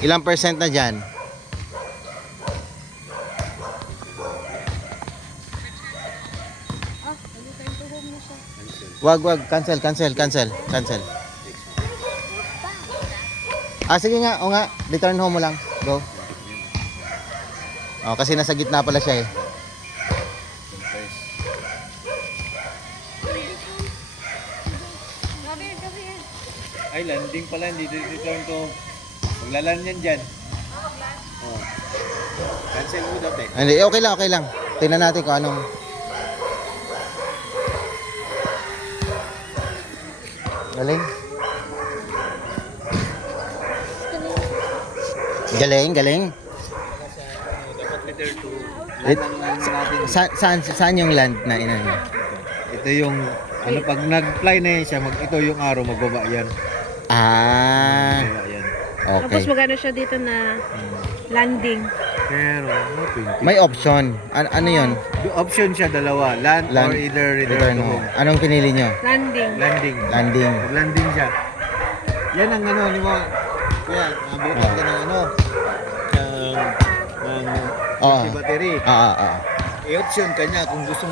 Ilang percent na dyan? Wag. Cancel. Sige nga, o nga. Return home mo lang. Go. Kasi nasa gitna pala siya eh. Ay, landing pala. Hindi return to. Maglalan yan dyan. Cancel mo dati. Hindi, okay lang. Tingnan natin kung anong... Galing. Dapat letter 2. It- Land natin. Saan yung land na inan? Ito yung, pag nag-fly na yan siya, ito yung arrow, magbaba yan. Magbaba yan. Tapos Okay. magano siya dito na landing. Pero, May option. Ano yun? option siya dalawa. Land, or either return to home. Anong pinili nyo? Landing. Landing. Landing. Landing siya. Yan ang ni mo. Kaya, mabutan ka ng ng Oo. battery. Oo. I-option kanya kung gusto mo